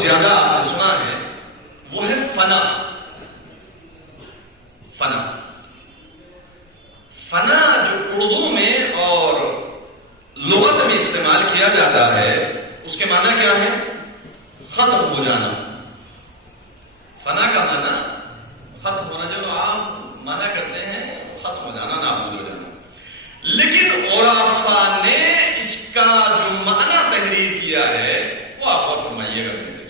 زیادہ آپ نے سنا ہے وہ ہے فنا. فنا فنا جو اردو میں اور لغت میں استعمال کیا جاتا ہے اس کے معنی کیا ہے؟ ختم ہو جانا. فنا کا معنی ختم ہونا، جو عام معنی کرتے ہیں ختم ہو جانا، نابود ہو جانا. لیکن عرفا نے اس کا جو معنی تحریر کیا ہے وہ آپ غور فرمائیے گا میرے سے.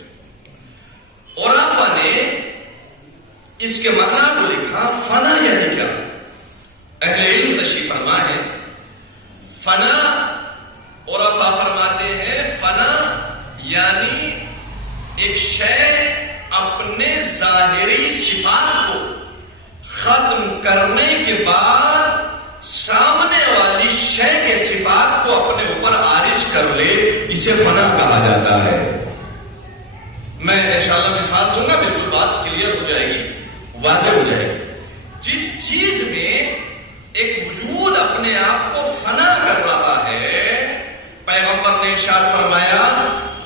عرفا نے اس کے معنی کو لکھا فنا یعنی کیا. اہل علم تشریح فرما ہے فنا، عرفا فرماتے ہیں فنا یعنی ایک شے اپنے ظاہری صفات کو ختم کرنے کے بعد سامنے والی شے کے صفات کو اپنے اوپر عارض کر لے، اسے فنا کہا جاتا ہے. میں انشاءاللہ مثال دوں گا، بالکل بات کلیئر ہو جائے گی، واضح ہو جائے گی. جس چیز میں ایک وجود اپنے آپ کو فنا کر رہا ہے، پیغمبر نے ارشاد فرمایا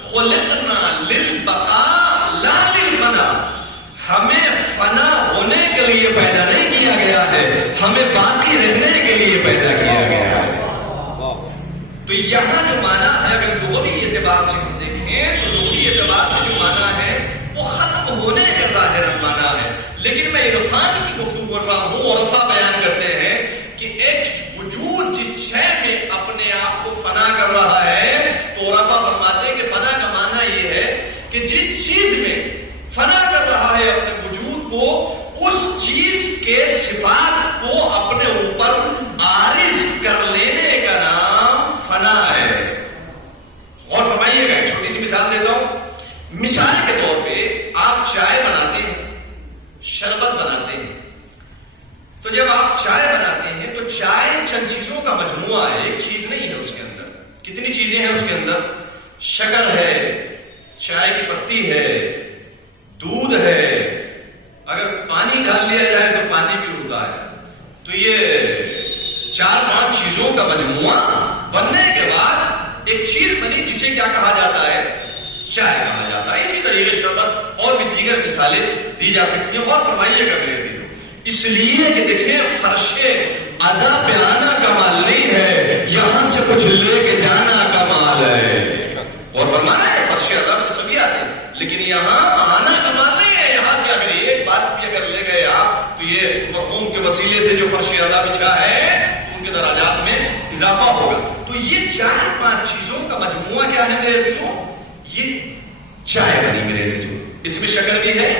خلقنا للبقاء لا للفنا. ہمیں فنا ہونے کے لیے پیدا نہیں کیا گیا ہے، ہمیں باقی رہنے کے لیے پیدا کیا گیا ہے. تو یہاں جو معنی ہے اگر لغوی اعتبار سے ہم دیکھیں تو لغوی اعتبار سے جو معنی ہے وہ ختم ہونے کا ظاہر معنی ہے. لیکن میں عرفان کی گفتگو کر رہا ہوں. عرفا بیان کرتے ہیں کہ ایک وجود جس شے میں اپنے آپ کو فنا کر رہا ہے، تو عرفا فرماتے ہیں کہ فنا کا معنی یہ ہے کہ جس چیز میں فنا کر رہا ہے اپنے وجود کو، اس چیز کے صفات کو اپنے اوپر عارض کر لینے کا نام فنا ہے. اور فرمائیے گا، ایک چھوٹی سی مثال دیتا ہوں. مثال کے طور پہ آپ چائے بناتے ہیں، شربت بناتے ہیں. تو جب آپ چائے بناتے ہیں تو چائے چند چیزوں کا مجموعہ ہے، ایک چیز نہیں ہے اس کے اندر. کتنی چیزیں ہیں اس کے اندر؟ شکر ہے، چائے کی پتی ہے، دودھ ہے، اگر پانی ڈال لیا جائے تو پانی بھی ہوتا ہے. تو یہ 4-5 چیزوں کا مجموعہ بننے کے بعد ایک چیز بنی جسے کیا کہا جاتا ہے؟ چائے کہا جاتا ہے. اسی طریقے شربت اور بھی دیگر مثالیں دی جا سکتی ہیں. اور فرمائیے گا میرے دل، اس لیے کہ دیکھیں فرش عزا پہ آنا کمال نہیں ہے، یہاں سے کچھ لے کے جانا کمال ہے. اور فرمانا ہے فرش عزا پہ سبھی آتے ہیں، لیکن یہاں آنا کمال نہیں ہے. یہاں سے اگر ایک بات بھی اگر لے گئے آپ تو یہ مرحوم کے وسیلے سے جو فرش عزا بچھا ہے ان کے درجات میں اضافہ ہوگا. تو یہ 4-5 چیزوں کا مجموعہ کیا ہے میرے عزیزوں؟ یہ چائے بنی میرے عزیزوں. اس میں شکر بھی ہے،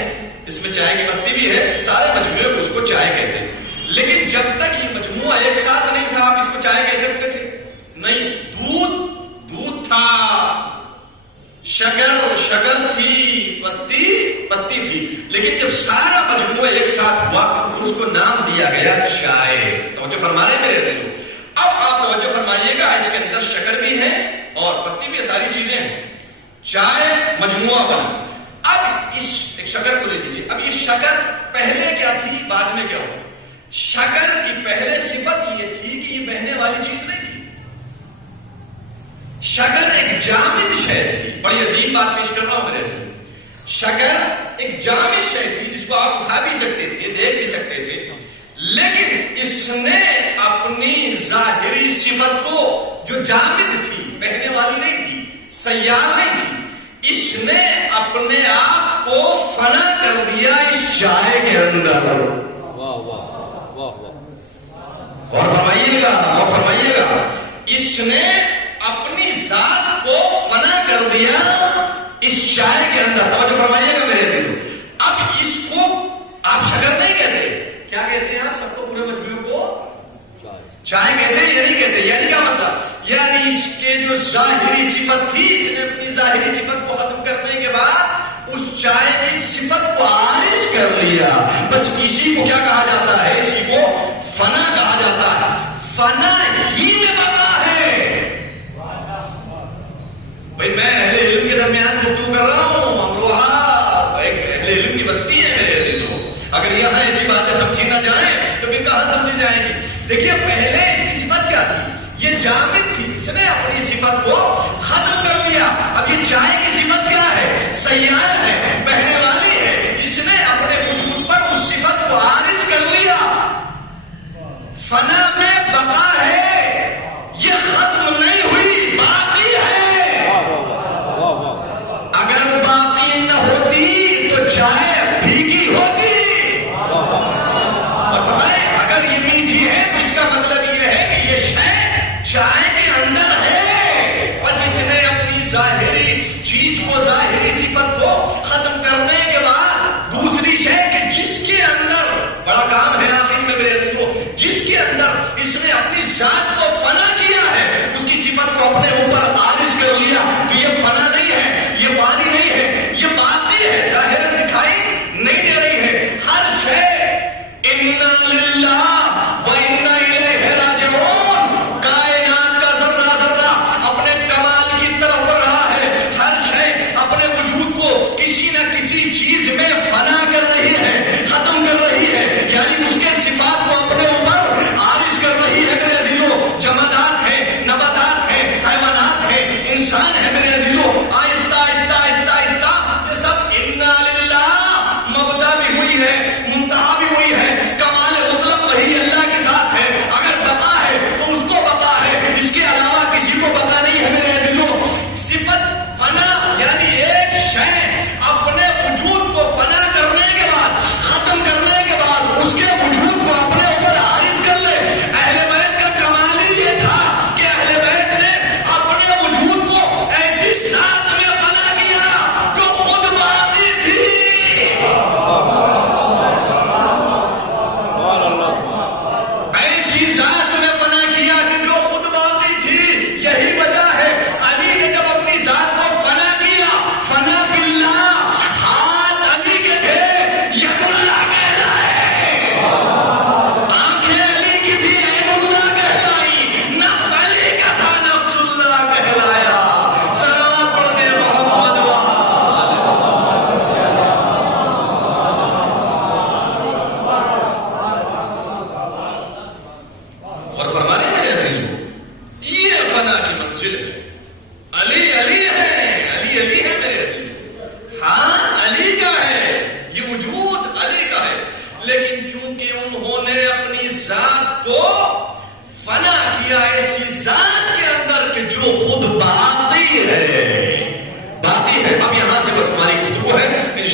اس میں چائے کی پتی بھی ہے، سارے مجموعے کو اس کو چائے کہتے ہیں. لیکن جب تک یہ مجموعہ ایک ساتھ نہیں تھا آپ اس کو چائے کہہ سکتے تھے؟ نہیں. دودھ تھا، شکر تھی، پتی تھی. لیکن جب سارا مجموعہ ایک ساتھ ہوا تو اس کو نام دیا گیا چائے. توجہ فرما رہے ہیں میرے عزیزوں؟ اب آپ توجہ فرمائیے گا، اس کے اندر شکر بھی ہے اور پتی بھی، ساری چیزیں ہیں. چائے مجموعہ بنا. اب اس ایک شکر کو لے لیجیے. اب یہ شکر پہلے کیا تھی، بعد میں کیا ہو؟ شکر کی پہلے صفت یہ تھی کہ یہ بہنے والی چیز نہیں تھی. شکر ایک جامد شے تھی. بڑی عظیم بات پیش کر رہا ہوں میرے سے. شکر ایک جامد شے تھی جس کو آپ اٹھا بھی سکتے تھے، دیکھ بھی سکتے تھے. لیکن اس نے اپنی ظاہری صفت کو جو جامد تھی، بہنے والی نہیں تھی، سیال نہیں تھی، اس نے اپنے آپ کو فنا کر دیا اس چائے کے اندر. اور فرمائیے گا اس نے اپنی ذات کو فنا کر دیا اس چائے کے اندر. توجہ فرمائیے گا میرے دل. اب اس کو آپ شکر نہیں کہتے، کیا کہتے ہیں آپ؟ سب کو پورے مجموعے کو چائے کہتے ہیں یا نہیں کہتے؟ یعنی کیا مطلب؟ یعنی اس کے جو ظاہری صفت تھی، اس نے اپنی ظاہری صفت کو ختم کرنے کے بعد اس چائے کی صفت کو عارض کر لیا. بس اسی کو کیا کہا جاتا ہے؟ اسی کو فنا کہا جاتا ہے. فنا ہی میں بقا ہے. بھائی میں اہل علم کے درمیان گفتگو کر رہا ہوں. امروہا ایک اہل علم کی بستی ہے میرے عزیزوں. اگر یہاں ایسی باتیں سمجھی نہ جائیں تو پھر کہاں سمجھی جائیں گی؟ دیکھیے پہلے اس کی صفت کیا تھی؟ یہ جامد تھی، اس نے اپنی صفت کو ختم کر دیا. اب یہ چائے کی صفت کیا ہے؟ سیال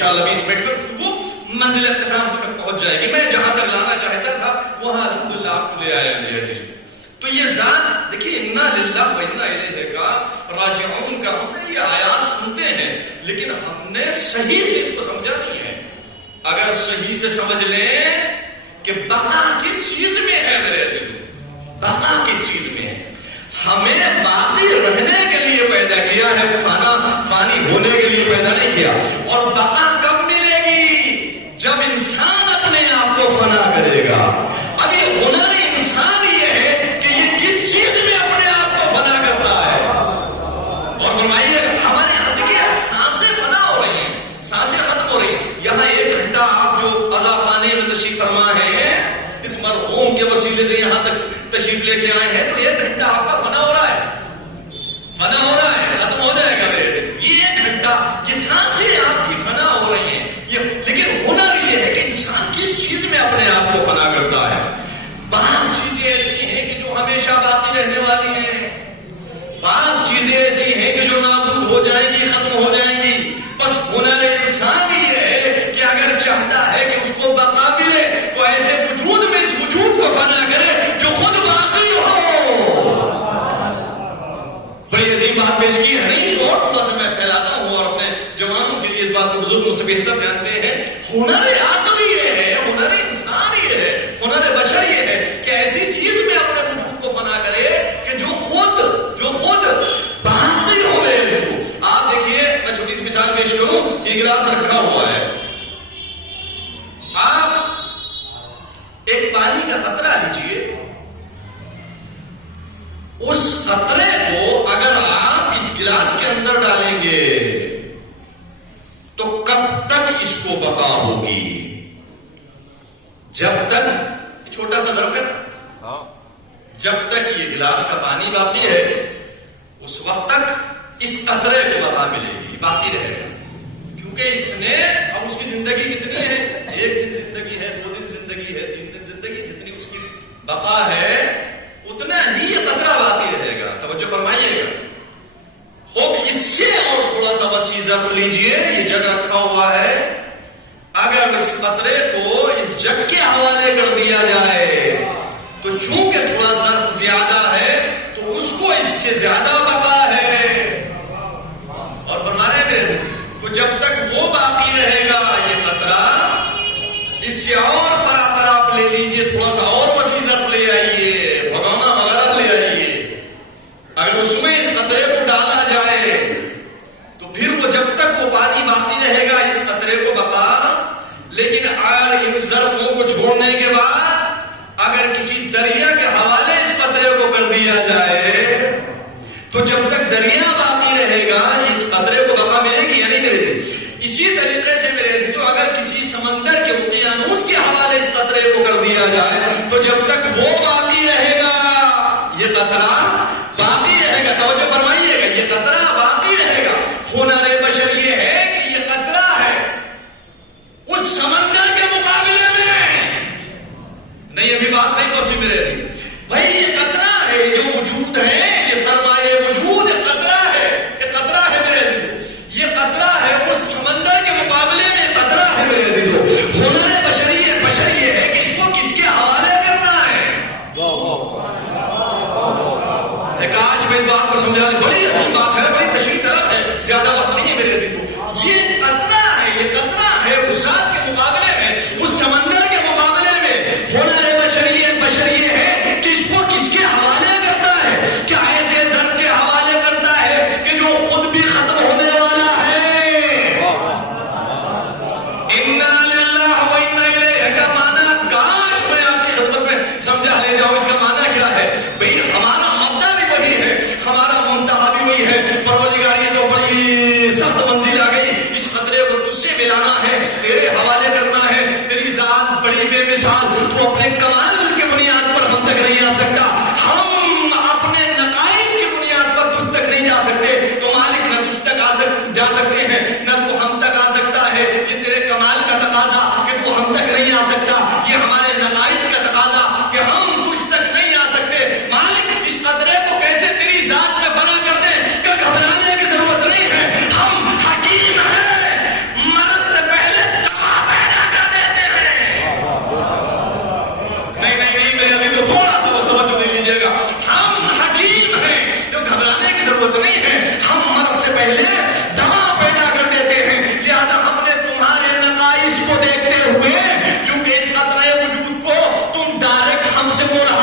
انشاءاللہ 20 منٹ میں گفتگو منزل اختتام تک پہنچ جائے گی. میں جہاں تک لانا چاہتا تھا وہاں الحمدللہ آپ کو لے آیا میرے عزیز. تو یہ ذات دیکھیے انا للہ و انا الیہ راجعون کا ہم نے یہ آیات سنتے ہیں لیکن ہم نے صحیح سے اس کو سمجھا نہیں ہے. اگر صحیح سے سمجھ لیں کہ بقا کس چیز میں ہے میرے عزیز, بقا کس چیز میں ہے. ہمیں باقی رہنے کے لیے پیدا کیا ہے, فانی ہونے کے لیے پیدا نہیں کیا. اور بقا کب ملے گی؟ جب انسان اپنے آپ کو فنا کرے گا. اب یہ ہنر انسان یہ ہے کہ یہ کس چیز میں اپنے آپ کو فنا کرتا ہے. اور فرمائیے ہمارے یہاں دیکھیے سانسیں فنا ہو رہی ہیں, سانسیں ختم ہو رہی ہیں. یہاں 1 گھنٹہ آپ جو عزاخانے میں تشریف فرما ہیں, اس مرحوم کے وسیلے سے یہاں تک تشریف لے کے آئے ہیں, تو 1 گھنٹہ آپ کا فنا ہو رہا ہے, فنا ہو رہا ہے, ختم ہو جائے گا میرے. یہ 1 گھنٹہ یہ سانسیں آپ کی فنا ہو رہی ہیں. لیکن ہنر یہ ہے کہ انسان کس چیز میں اپنے آپ کو فنا کرتا ہے. بعض چیزیں ایسی ہیں کہ جو ہمیشہ باقی رہنے والی ہیں, بعض چیزیں ایسی ہیں کہ جو نابود ہو جائیں گی, ختم ہو جائیں گی. بس ہنر انسان یہ ہے کہ اگر چاہتا ہے کہ اس کو بقا ملے تو ایسے وجود میں اس وجود کو فنا کرے جو خود باقی ہو. بڑی عظیم بات پیش کی ہے. نہیں اس کو اور تھوڑا سا میں پھیلاتا ہوں اور اپنے جوانوں کے لیے اس بات کو بزرگوں سے بہتر جانتے ہیں. ہنر عقل یہ ہے, ہنر انسان یہ ہے, ہنر بشر یہ ہے کہ ایسی چیز میں اپنے وجود کو فنا کرے کہ جو خود باقی ہو گئے. آپ دیکھیے میں چھوٹی سی مثال پیش کروں. یہ گلاس رکھا ہوا ہے, آپ ایک پانی کا قطرہ لیجیے. اس قطرے کو اگر آپ اس گلاس کے اندر ڈالیں گے تو کب تک اس کو بقا ہوگی؟ جب تک چھوٹا سا ظرف ہے, جب تک یہ گلاس کا پانی باقی ہے اس وقت تک اس قطرے کو بقا ملے گی, باقی رہے گا. کیونکہ اس نے اب اس کی زندگی کتنی ہے, 1 دن زندگی ہے, 2 دن زندگی ہے, 3 دن زندگی, جتنی اس کی بقا ہے اتنا ہی یہ قطرہ باقی رہے گا. توجہ فرمائیے گا. خوب اس سے اور تھوڑا سا وسیع ظرف لیجئے, یہ جگ رکھا ہوا ہے, اگر اس قطرے کو اس جگ کے حوالے کر دیا جائے تو چونکہ تھوڑا ظرف زیادہ ہے تو اس کو اس سے زیادہ بقا ہے. اور فرمانے میں تو جب تک وہ باقی رہے گا یہ قطرہ, اس سے اور فراتر آپ لے لیجئے, تھوڑا سا اور وسیع ظرف لے آئیے, بھگونا وغیرہ لے آئیے. اگر اس میں اس قطرے کو ڈالا جائے تو پھر وہ جب تک وہ پانی باقی رہے گا اس قطرے کو بقا. لیکن اگر ان ظرفوں کو چھوڑنے کے بعد اگر کسی دریا کے حوالے اس قطرے کو کر دیا جائے تو جب تک دریا باقی رہے گا اس قطرے کو بقا ملے گی یا نہیں ملے گی. اسی طریقے سے میرے عزیزو اگر کسی سمندر کے اوقیانوس کے حوالے اس قطرے کو کر دیا جائے تو جب تک وہ باقی رہے گا یہ قطرہ باقی رہے گا. توجہ فرمائیے گا, یہ قطرہ باقی رہے گا. ہنر بشر یہ ہے کہ یہ قطرہ ہے اس سمندر کے مقابلے میں نہیں. ابھی بات نہیں پہنچی میرے لیے بھائی. یہ قطرہ ہے جو وجود ہے, یہ سرمایہ وجود یہ قطرہ ہے, یہ قطرہ ہے میرے عزیزو, یہ قطرہ ہے اس سمندر کے مقابلے میں قطرہ ہے میرے عزیزو. ہنر بشر یہ ہے کہ اس کو کس کے حوالے کرنا ہے. کاش میں اس بات کو سمجھا, بڑی عظیم بات ہے, بڑی تشریح طلب ہے, زیادہ وقت نہیں ہے میرے عزیزو. یہ قطرہ ہے, یہ قطرہ ہے اس ذات کے مقابلے میں, اس سمندر کے مقابلے میں. ہنر بشر یہ ہے کہ اس کو کس کے حوالے کرتا ہے. کیا ایسے ظرف کے حوالے کرتا ہے کہ جو خود بھی ختم ہونے والا ہے. انا للہ و انا الیہ کا معنی کاش میں آپ کی خدمت میں سمجھا لے جاؤں. اس کا معنی کیا ہے بھئی؟ ہمارا مبدا بھی وہی ہے, ہمارا منتہا بھی وہی ہے. پروردگار یہ تو بڑی سخت منزل آ گئی, اس قطرے کو تجھ سے ملانا ہے, تیرے حوالے کرنا ہے. تیری ذات بڑی بے مثال, تو اپنے کمال کی بنیاد پر ہم تک نہیں آ سکتا, ہم اپنے نقائص کی بنیاد پر تجھ تک نہیں جا سکتے. تو مالک نہ تجھ تک جا سکتے ہیں نہ تو ہم تک آ سکتا ہے. یہ تیرے کمال کا تقاضا کہ تو ہم تک نہیں آ سکتا, یہ ہمارے نقائص کا تقاضا کہ ہم تجھ تک نہیں آ سکتے. مالک اس قطرے کو کیسے تیری ذات میں فنا کرتے کہ گھبرانے کی ضرورت نہیں ہے. ہم حکیم ہیں, مرض سے ہم سے بولا